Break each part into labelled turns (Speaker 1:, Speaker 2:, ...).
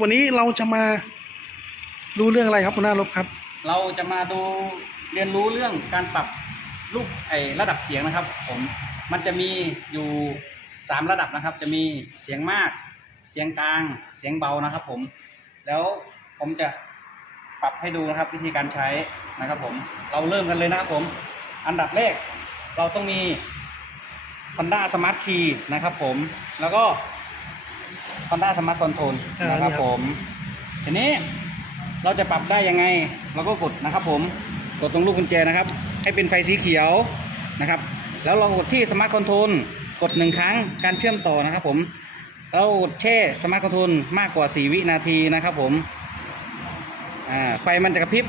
Speaker 1: วันนี้เราจะมาดูเรื่องอะไรครับคุณหน้ารบครับ
Speaker 2: เราจะมาดูเรียนรู้เรื่องการปรับลูกไอระดับเสียงนะครับ ผมมันจะมีอยู่สามระดับนะครับ จะมีเสียงมาก เสียงกลาง เสียงเบานะครับ ผม แล้วผมจะปรับให้ดูนะครับ วิธีการใช้นะครับ ผมเราเริ่มกันเลยนะครับ ผมอันดับแรกเราต้องมี Honda Smart Key นะครับ ผมแล้วก็ Honda Smart Control
Speaker 1: อ่า
Speaker 2: นะครับ
Speaker 1: นี่ครับ
Speaker 2: ผม ทีนี้เราจะปรับได้ยังไง เราก็กดนะครับผม กดตรงลูกกุญแจนะครับ ให้เป็นไฟสีเขียวนะครับ แล้วเรากดที่สมาร์ทคอนโทรลกดหนึ่งครั้งการเชื่อมต่อนะครับผมแล้วกดแช่สมาร์ทคอนโทรลมากกว่า 4 วินาทีนะครับผม อ่าไฟมันจะกระพริบ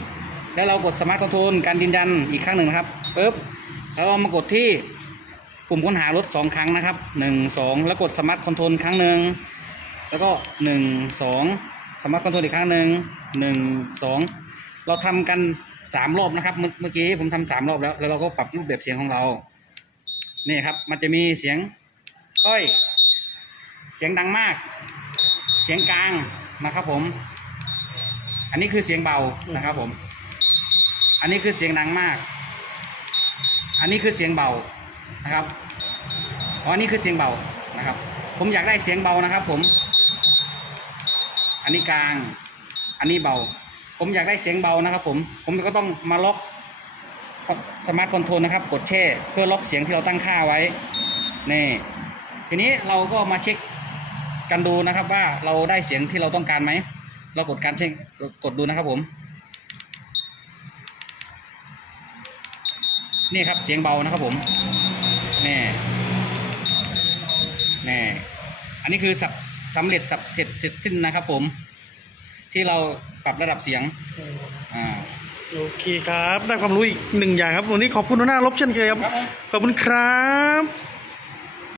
Speaker 2: แล้วเรากดสมาร์ทคอนโทรลการยืนยันอีกครั้งหนึ่งนะครับปึ๊บ แล้วเรามากดที่ปุ่มค้นหารถสองครั้งนะครับหนึ่งสองแล้วกดสมาร์ทคอนโทรลครั้งหนึ่ง แล้วก็หนึ่งสองสมาร์ทคอนโทรลอีกครั้งหนึ่งหนึ่งสองเราทำกันสามรอบนะครับ เมื่อกี้ผมทำสามรอบแล้ว แล้วเราก็ปรับรูปแบบเสียงของเรา นี่ครับ มันจะมีเสียงค่อย เสียงดังมาก เสียงกลางนะครับผม อันนี้คือเสียงเบานะครับผม อันนี้คือเสียงดังมาก อันนี้คือเสียงเบานะครับ อ๋ออันนี้คือเสียงเบานะครับ ผมอยากได้เสียงเบานะครับ ผม อันนี้กลาง อันนี้เบา ผมอยากได้เสียงเบานะครับ ผม ผมก็ต้องมาล็อกสมาร์ทคอนโทรลนะครับ กดแช่เพื่อล็อกเสียงที่เราตั้งค่าไว้ นี่ ทีนี้เราก็มาเช็คกันดูนะครับว่าเราได้เสียงที่เราต้องการไหม เรากดการเช็คกดดูนะครับผม นี่ครับเสียงเบานะครับผม นี่แน่อันนี้คือสับ สำเร็จสับเสร็จเสร็จสิ้นนะครับผม ที่เราปรับระดับเสียงอ่า
Speaker 1: โอเคครับ ได้ความรู้อีกหนึ่งอย่างครับ วันนี้ขอบคุณหัวหน้ารบเช่นเคยครับ
Speaker 2: ครับผม
Speaker 1: ขอบคุณครับ